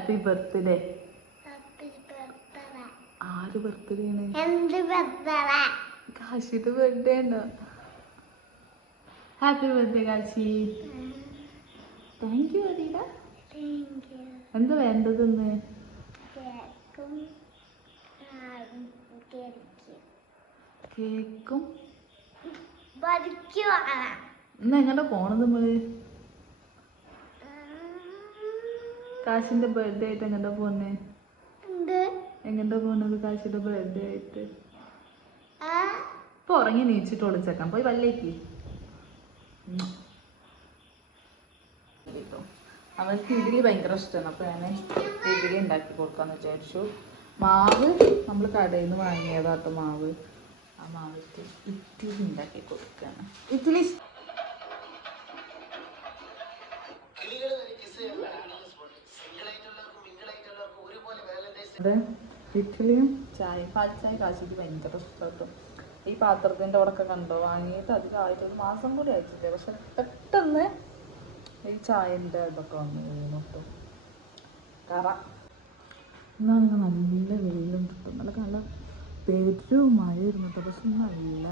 Happy birthday. ആര് birthday ആണ്? കാശിയുടെ ബർത്ത്ഡേ ഉണ്ടോ? Happy birthday Kashi. Thank you Areela. എന്താ വേണ്ടതെന്ന്? കേക്കും ഇന്ന് എങ്ങോട്ടാ പോണത് നമ്മള്? കാശിന്റെ ബർത്ത്ഡേ ആയിട്ട് എങ്ങോട്ടാ പോന്നേ? എങ്ങോട്ടാ പോണത് കാശിയുടെ ബർത്ത്ഡേ ആയിട്ട്? ഇപ്പൊ ഉറങ്ങി നീച്ചിട്ട് ഒളിച്ചേക്കാം. പോയി വല്ലേക്ക്. അവൾക്ക് ഇഡ്ഡലി ഭയങ്കര ഇഷ്ടമാണ്. അപ്പോൾ ഞാൻ ഇഡ്ഡലി ഉണ്ടാക്കി കൊടുക്കാമെന്ന് വിചാരിച്ചു. മാവ് നമ്മൾ കടയിൽ നിന്ന് വാങ്ങിയതാട്ടോ മാവ്. ആ മാവിട്ട് ഇഡ്ഡലി ഉണ്ടാക്കി കൊടുക്കുകയാണ്. ഇഡ്ഡലി ഇഡ്ഡലിയും ചായ പാൽച്ചായ കാശിക്ക് ഭയങ്കര ഇഷ്ടമാട്ടോ. ഈ പാത്രത്തിൻ്റെ അവിടെയൊക്കെ കണ്ടോ വാങ്ങിയിട്ട് അധികം ആയിട്ട് ഒരു മാസം കൂടി ആയിട്ടില്ല. പക്ഷെ പെട്ടെന്ന് ഈ ചായൻ്റെ ഇതൊക്കെ വന്നു വീണിട്ടും കറ. എന്നാണെങ്കിൽ നല്ല വെയിലും കിട്ടും. നല്ല പെരും മഴയായിരുന്നു കേട്ടോ. പക്ഷെ നല്ല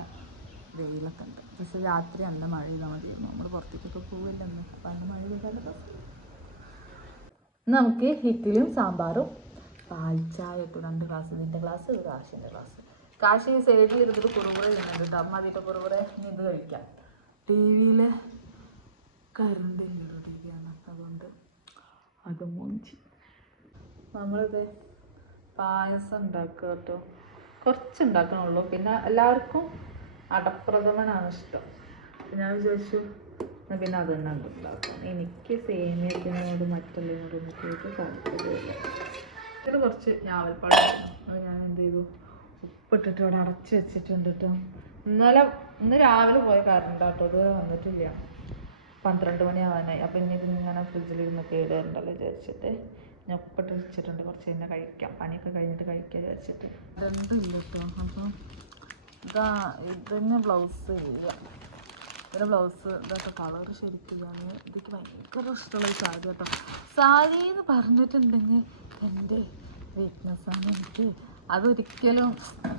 വെയിലൊക്കെ ഉണ്ട്. പക്ഷെ രാത്രി നല്ല മഴ ചെയ്താൽ മതിയായിരുന്നു. നമ്മൾ പുറത്തേക്കൊക്കെ പോവില്ലെന്ന്. അപ്പം അതിൻ്റെ മഴ ചെയ്താലോ. നമുക്ക് ഇഡ്ഡലിയും സാമ്പാറും പാൽച്ചായ ഇട്ടു 2 ഗ്ലാസ്. ഇതിൻ്റെ ഗ്ലാസ് ഒരു കാശിൻ്റെ ഗ്ലാസ്. കാശി സൈഡിൽ ഇരുന്നിട്ട് കുറുകുറ ചെയ്യുന്നുണ്ട് കേട്ടോ. അമ്മ അതിൻ്റെ കുറുകുറ ഇനി ഇത് കഴിക്കാം. ടി വിയിൽ കറണ്ട് ഇല്ലൊരു ടി വിയാണ്. അതുകൊണ്ട് അത് മൂഞ്ചി. നമ്മളിത് പായസം ഉണ്ടാക്കുക കേട്ടോ. കുറച്ച് ഉണ്ടാക്കണുള്ളൂ. പിന്നെ എല്ലാവർക്കും അടപ്രഥമനാണ് ഇഷ്ടം. ഞാൻ വിചാരിച്ചു പിന്നെ അത് തന്നെ ഉണ്ടാക്കാം. എനിക്ക് സേമിയത്തിനോട് മറ്റുള്ളതിനോടൊന്നും കേട്ട് താല്പര്യമില്ല. ഇതിൽ കുറച്ച് ഞാവൽപ്പഴം അത് ഞാൻ എന്ത് ചെയ്തു ഉപ്പിട്ടിട്ട് ഇവിടെ അടച്ച് വെച്ചിട്ടുണ്ട് കേട്ടോ. ഇന്ന് രാവിലെ പോയ കറണ്ട് കേട്ടോ. ഇത് വന്നിട്ടില്ല. 12 മണിയാവാനായി. അപ്പം ഇനി ഇങ്ങനെ ഫ്രിഡ്ജിലിരുന്ന് കേടുവരണ്ടല്ലോ വിചാരിച്ചിട്ട് ഞാൻ ഉപ്പിട്ട് വെച്ചിട്ടുണ്ട്. കുറച്ച് കഴിഞ്ഞാൽ കഴിക്കാം. പണിയൊക്കെ കഴിഞ്ഞിട്ട് കഴിക്കാൻ വിചാരിച്ചിട്ട്. രണ്ടും ഇല്ല കേട്ടോ. അപ്പം ഇതിന് ബ്ലൗസ് ഇല്ല. ഇതിന് ബ്ലൗസ് ഇതൊക്കെ കളർ ശരിക്കില്ല. ഇതിക്ക് ഭയങ്കര ഇഷ്ടമുള്ള സാരി കേട്ടോ. സാരി എന്ന് പറഞ്ഞിട്ടുണ്ടെങ്കിൽ എൻ്റെ വീക്ക്നെസ്സാണ്. എനിക്ക് അതൊരിക്കലും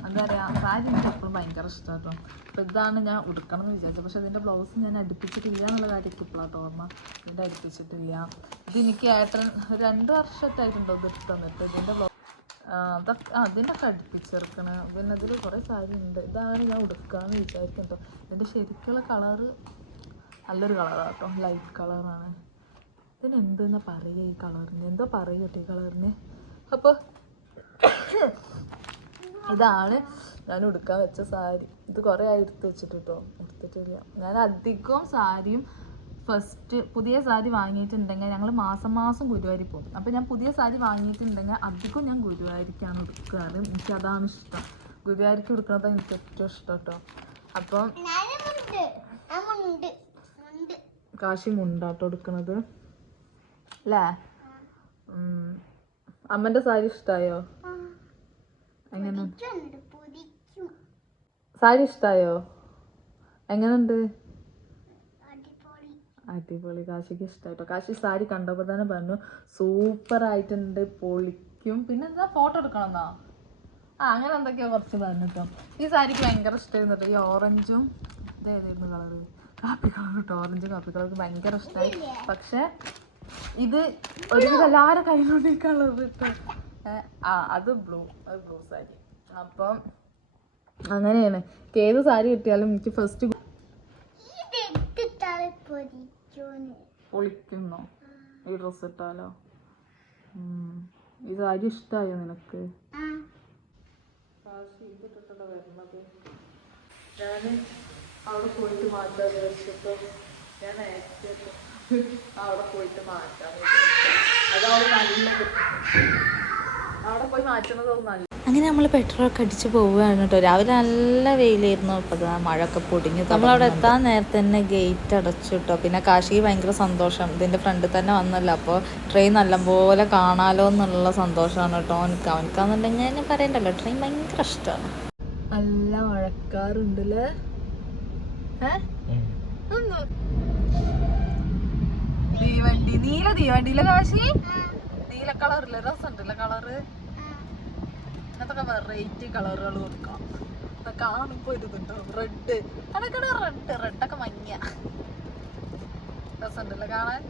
എന്താ പറയുക, സാരി എനിക്ക് എപ്പോഴും ഭയങ്കര ഇഷ്ടമാണ് കേട്ടോ. അപ്പോൾ ഇതാണ് ഞാൻ ഉടുക്കണം എന്ന് വിചാരിച്ചത്. പക്ഷേ ഇതിൻ്റെ ബ്ലൗസ് ഞാൻ അടുപ്പിച്ചിട്ടില്ല എന്നുള്ള കാര്യമൊക്കെ ഇപ്പോഴാണ് ഓർമ്മ. ഇതിൻ്റെ അടുപ്പിച്ചിട്ടില്ല. ഇതെനിക്ക് ഏട്ടൻ 2 വർഷമായിട്ടുണ്ടോ ഇത് തന്നിട്ട്. ഇതിൻ്റെ ബ്ലൗസ് അതൊക്കെ അതിനൊക്കെ അടുപ്പിച്ചെടുക്കണം. പിന്നെ അതിൽ കുറേ സാരി ഉണ്ട്. ഇതാണ് ഞാൻ ഉടുക്കാമെന്ന് വിചാരിക്കുന്നത് കേട്ടോ. ഇതിൻ്റെ ശരിക്കുള്ള കളറ് നല്ലൊരു കളറാണ് കേട്ടോ. ലൈറ്റ് കളറാണ്. ഇതിന് എന്തെന്നാ പറയുക ഈ കളറിന്? എന്തോ പറയുക കേട്ടോ ഈ കളറിന്. അപ്പോൾ ഇതാണ് ഞാൻ ഉടുക്കാൻ വെച്ച സാരി. ഇത് കുറേ ആയി എടുത്ത് വെച്ചിട്ട് കേട്ടോ. എടുത്തിട്ടില്ല. ഞാൻ അധികം സാരിയും പുതിയ സാരി വാങ്ങിയിട്ടുണ്ടെങ്കിൽ ഞങ്ങൾ മാസം ഗുരുവായൂർ പോകും. അപ്പോൾ ഞാൻ പുതിയ സാരി വാങ്ങിയിട്ടുണ്ടെങ്കിൽ അധികം ഞാൻ ഗുരുവായൂരിക്കാണ് ഉടുക്കാറ്. എനിക്കതാണ് ഇഷ്ടം. ഗുരുവായൂരിക്ക് ഉടുക്കുന്നതാണ് എനിക്ക് ഏറ്റവും ഇഷ്ടം കേട്ടോ. അപ്പം കാശി മുണ്ടാട്ടോ എടുക്കണത് അല്ലേ? അമ്മൻ്റെ സാരി ഇഷ്ടമായോ? എങ്ങനെ സാരി ഇഷ്ടമായോ? എങ്ങനെയുണ്ട്? അടിപൊളി. കാശിക്ക് ഇഷ്ടമായിട്ടോ. കാശി സാരി കണ്ടപ്പോൾ തന്നെ പറഞ്ഞു സൂപ്പർ ആയിട്ടുണ്ട്, പൊളിക്കും. പിന്നെ എന്താ ഫോട്ടോ എടുക്കണമെന്നാ അങ്ങനെ എന്തൊക്കെയോ കുറച്ച് പറഞ്ഞു കേട്ടോ. ഈ സാരിക്ക് ഭയങ്കര ഇഷ്ടമായിരുന്നു കേട്ടോ. ഈ ഓറഞ്ചും ഇതേതായിരുന്നു കളറ്? കാപ്പി കളർ കേട്ടോ. ഓറഞ്ചും കാപ്പി കളർക്ക് ഭയങ്കര ഇഷ്ടമായി. പക്ഷെ ഇത് ഒരുവിധം എല്ലാവരും കയ്യിലോട്ട് ഈ കളർ കിട്ടും. അത് ബ്ലൂ സാരി. അപ്പം അങ്ങനെയാണ്. ഏത് സാരി കിട്ടിയാലും എനിക്ക് ഫസ്റ്റ് പൊളിക്കുന്നോ ഈ ഡ്രസ്സ് ഇട്ടാലോ? ഈ സാരി ഇഷ്ടമായോ നിനക്ക്? ഇതിട്ടിട്ടാ വരുന്നത്. ഞാൻ അവിടെ പോയിട്ട് മാറ്റാൻ വിചാരിച്ചിട്ടോ. ഞാൻ അവിടെ പോയിട്ട് മാറ്റാൻ അതവിടെ നല്ലത്. അവിടെ പോയി മാറ്റുന്നതൊന്നും നല്ല. അങ്ങനെ നമ്മൾ പെട്രോളൊക്കെ അടിച്ച് പോവുകയാണ് കേട്ടോ. രാവിലെ നല്ല വെയിലായിരുന്നു. അപ്പോൾ മഴയൊക്കെ പൊടിഞ്ഞു. നമ്മളവിടെ എത്താൻ നേരത്തെ തന്നെ ഗേറ്റ് അടച്ചു കേട്ടോ. പിന്നെ കാശിക്ക് ഭയങ്കര സന്തോഷം. ഇതിൻ്റെ ഫ്രണ്ടിൽ തന്നെ വന്നല്ലോ. അപ്പോൾ ട്രെയിൻ നല്ലപോലെ കാണാലോ എന്നുള്ള സന്തോഷമാണ് കേട്ടോ. അവനക്കാന്നുണ്ടെങ്കിൽ ഞാൻ പറയണ്ടല്ലോ, ട്രെയിൻ ഭയങ്കര ഇഷ്ടമാണ്. നല്ല മഴക്കാറുണ്ടല്ലേ? തീവണ്ടി, നീല തീവണ്ടിയിലെ കാശി നീല കളറില്ല രസമുണ്ടല്ലേ കളറ്. അങ്ങനത്തൊക്കെ വെറൈറ്റി കളറുകൾ കൊടുക്കാം. കാണുമ്പോ ഇരുന്നുണ്ടോ റെഡ് അതൊക്കെ റെഡൊക്കെ മഞ്ഞ രസമുണ്ടല്ലേ കാണാൻ.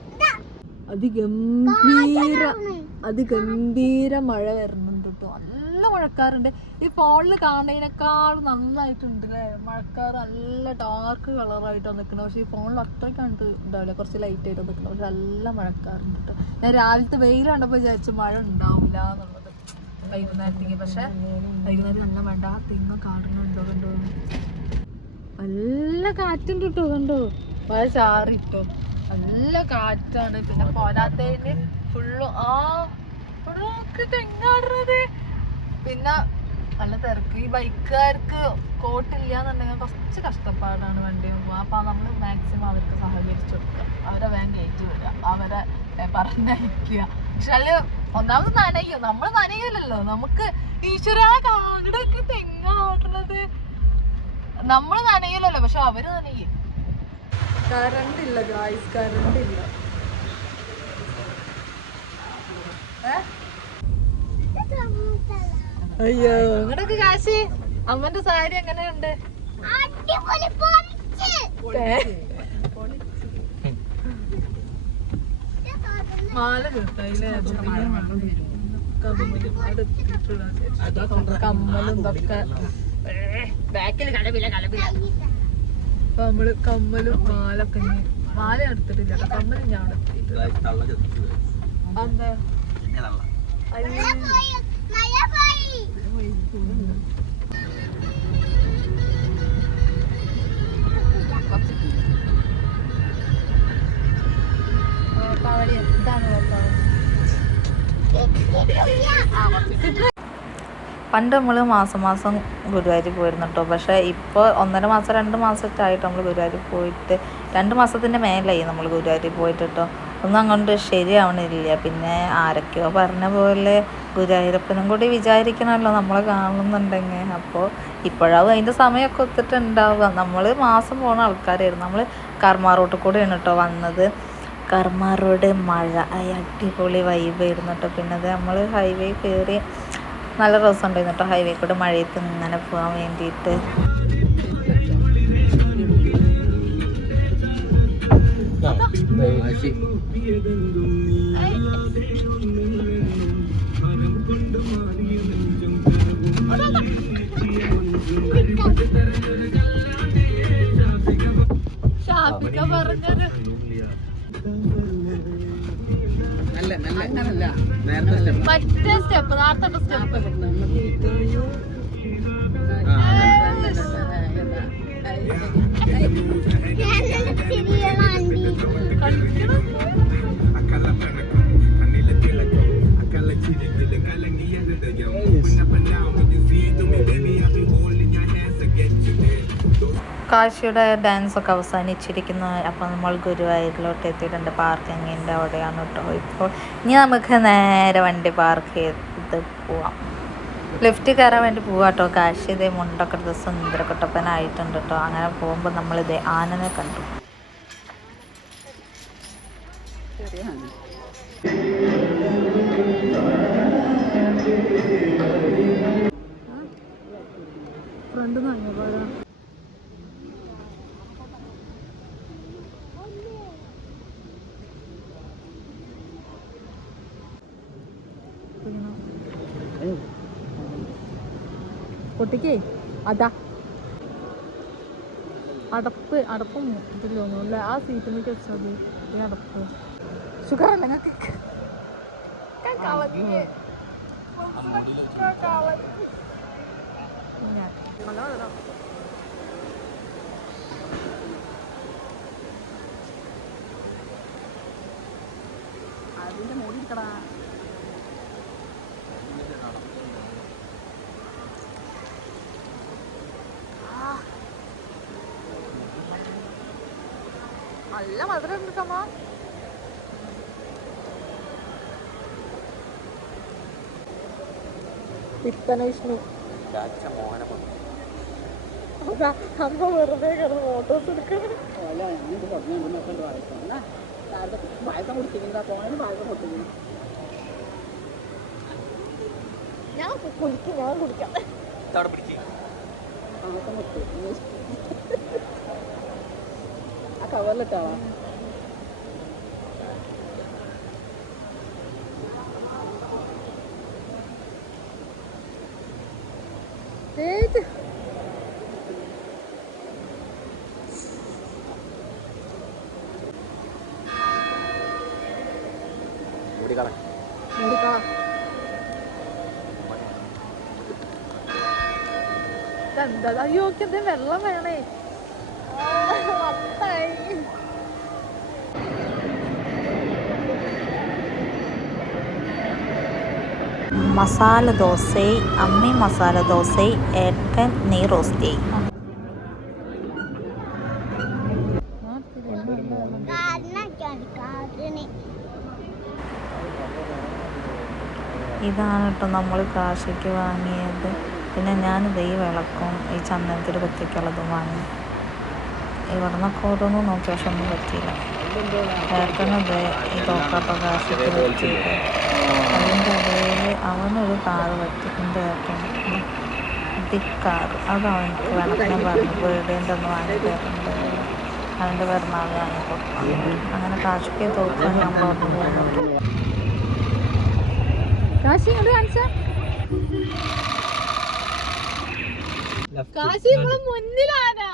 അതിഗംഭീര മഴ വരുന്നുണ്ട് കേട്ടോ. നല്ല മഴക്കാറുണ്ട്. ഈ ഫോണിൽ കാണുന്നതിനേക്കാളും നന്നായിട്ടുണ്ട് അല്ലേ മഴക്കാർ. നല്ല ഡാർക്ക് കളറായിട്ടാണ് നിൽക്കുന്നത്. പക്ഷേ ഈ ഫോണിൽ അത്രയ്ക്ക് കണ്ട് ഉണ്ടാവില്ല, കുറച്ച് ലൈറ്റ് ആയിട്ട് നിൽക്കുന്നത്. പക്ഷെ നല്ല മഴക്കാറുണ്ട് കേട്ടോ. ഞാൻ രാവിലത്തെ വെയിൽ കണ്ടപ്പോൾ വിചാരിച്ചു മഴ ഉണ്ടാവില്ല എന്നുള്ളത് വൈകുന്നേരത്തേക്ക്. പക്ഷെ വൈകുന്നേരം നല്ല മഴ. ആ തെങ്ങ് കാണുന്നുണ്ടോ കണ്ടോ, നല്ല കാറ്റുണ്ട് കേട്ടോ കണ്ടോ. മഴ ചാറിട്ടോ, നല്ല കാറ്റാണ്. പിന്നെ പോരാത്തതിന് ഫുള്ള് തെങ്ങാടുന്നത്. പിന്നെ നല്ല തിരക്ക്. ഈ ബൈക്കുകാർക്ക് കോട്ടില്ല എന്നുണ്ടെങ്കിൽ കുറച്ച് കഷ്ടപ്പാടാണ് വണ്ടി പോകുക. അപ്പം നമ്മൾ മാക്സിമം അവർക്ക് സഹകരിച്ചു കൊടുക്കുക. അവരെ വേഗം കയറ്റി വിടുക, അവരെ പറഞ്ഞയക്കുക. പക്ഷെ അതിൽ ഒന്നാമത് നനയും, നമ്മൾ നനയില്ലല്ലോ. നമുക്ക് ഈശ്വര കാടൊക്കെ തെങ്ങാടുന്നത് നമ്മൾ നനയില്ലല്ലോ, പക്ഷെ അവര് നനയും. കറണ്ട് ഇല്ല ഗായ്സ്, കറണ്ട് ഇല്ല. അയ്യോ ഇങ്ങടൊക്കെ കാശി അമ്മന്റെ സാരി എങ്ങനെയുണ്ട്? മാല കിട്ടായില്ലേ, കമ്മലും ഇതൊക്കെ ബാക്കിൽ കലപില. അപ്പൊ നമ്മള് കമ്മലും മാലൊക്കെ മാല എടുത്തിട്ടില്ല, കമ്മലും ഞാൻ എടുത്തിട്ടുണ്ട്. എന്താ പണ്ട് നമ്മൾ മാസം മാസം ഗുരുവായൂർ പോയിരുന്നു കേട്ടോ. പക്ഷേ ഇപ്പോൾ 1.5 മാസം 2 മാസമൊക്കെ ആയിട്ട് നമ്മൾ ഗുരുവായൂർ പോയിട്ട് 2 മാസത്തിൻ്റെ മേലായി നമ്മൾ ഗുരുവായൂർ പോയിട്ട് കേട്ടോ. ഒന്നും അങ്ങോട്ട് ശരിയാവണില്ല. പിന്നെ ആരൊക്കെയോ പറഞ്ഞ പോലെ ഗുരുവായൂരപ്പനും കൂടി വിചാരിക്കണമല്ലോ നമ്മളെ കാണുന്നുണ്ടെങ്കിൽ. അപ്പോൾ ഇപ്പോഴാവും അതിൻ്റെ സമയമൊക്കെ ഒത്തിട്ടുണ്ടാവുക. നമ്മൾ മാസം പോകുന്ന ആൾക്കാരായിരുന്നു. നമ്മൾ കർമ്മ റോട്ടിൽ കൂടെയാണ് കേട്ടോ വന്നത്. കർമ്മ റോഡ് മഴ അടിപൊളി വൈബായിരുന്നു കേട്ടോ. പിന്നെ അത് നമ്മൾ ഹൈവേ കയറി നല്ല രസമുണ്ടായിരുന്നു കേട്ടോ. ഹൈവേ കൂടെ മഴയത്ത് ഇങ്ങനെ പോകാൻ വേണ്ടിയിട്ട്. മറ്റേ സ്റ്റെപ്പ് നേരത്തെ സ്റ്റെപ്പ് കാശിയുടെ ഡാൻസൊക്കെ അവസാനിച്ചിരിക്കുന്നു. അപ്പോൾ നമ്മൾ ഗുരുവായൂരിലോട്ട് എത്തിയിട്ടുണ്ട്. പാർക്കിങ്ങിൻ്റെ അവിടെയാണ് കേട്ടോ. ഇപ്പോൾ ഇനി നമുക്ക് നേരെ വണ്ടി പാർക്ക് ചെയ്ത് പോവാം. ലിഫ്റ്റ് കയറാൻ വേണ്ടി പോവാം കേട്ടോ. കാശി ഇതേ മുണ്ടൊക്കെ എടുത്ത് സുന്ദരക്കുട്ടപ്പനായിട്ടുണ്ട് കേട്ടോ. അങ്ങനെ പോകുമ്പോൾ നമ്മളിതേ ആനനെ കണ്ടു. ഫ്രണ്ട് നങ്ങ പൊട്ടിക്കേ അതാ അടപ്പും ഇതിലൊന്നുമില്ല. ആ സീറ്റിലേക്ക് വെച്ചാൽ മതി. ഈ അടപ്പ് ഷുഗർ അല്ല ഞങ്ങൾക്ക്. അതിന്റെ മൂടി ഇരിക്കടാ. നല്ല മധുരം ഉണ്ട് കമ്മ. പിത്തന വിഷ്ണു അമ്മ വെറുതെ കിടന്ന് ഫോട്ടോസ് എടുക്കണം. പായസം കുടിച്ചിരിക്കുന്ന ഫോണിന് പായസം കൊടുത്തിരിക്കുന്നു. ഞാൻ കുടിക്കാം. ആ കവറിലിട്ടാളാ. എന്താ അയ്യോ എന്തേ വെള്ളം വേണേ. മസാല ദോശ, അമ്മി മസാല ദോശ, ഏട്ടൻ നെയ് റോസ്റ്റ്. ഇതാണ് കേട്ടോ നമ്മൾ കാശിക്ക് വാങ്ങിയത്. പിന്നെ ഞാനിത് ഈ വിളക്കും ഈ ചന്ദനത്തിൽ കുത്തിക്കുള്ളതും വാങ്ങി. ഇവിടെ നിന്നൊക്കെ ഓരോന്നും നോക്കി, പക്ഷെ ഒന്നും പറ്റിയില്ല. ഏട്ടനത് ഈ തോക്കാട്ടോ കാശിക്ക് പറ്റിയിട്ട് അതിൻ്റെ ഇടയിൽ അവനൊരു കാറ് പറ്റി. എൻ്റെ ഏട്ടൻ ബിഗ് കാറ്, അത് അവനക്ക് വിളക്കിനെ പറഞ്ഞ് ബേർഡേൻ്റെ ഒന്ന് വാങ്ങി തരുന്നുണ്ട്. അവൻ്റെ പിറന്നാൾ വാങ്ങി കൊടുക്കണം. അങ്ങനെ കാശിക്ക് തോക്കാൻ നമ്മൾ അവിടെ പോകുന്നുണ്ട്. കാശി ഇങ്ങോട്ട് കാണിച്ചാ. കാശി ഇവിടെ മുന്നിലാരാ?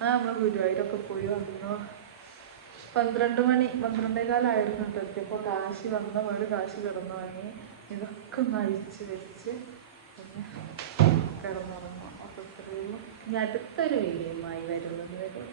നമ്മൾ ഗുരുവായൂരൊക്കെ പോയി വന്നു. 12 മണി 12:15 കേട്ടോ എത്തിയപ്പോൾ. കാശി വന്ന വീട് കാശി കിടന്നു വാങ്ങി. ഇതൊക്കെ ഒന്ന് അഴിച്ച് വെച്ച് പിന്നെ കിടന്നുറങ്ങും. അപ്പോൾ ഇത്രയും ഇനി അടുത്തൊരു വീഡിയോയുമായി വരുന്നത് വരെ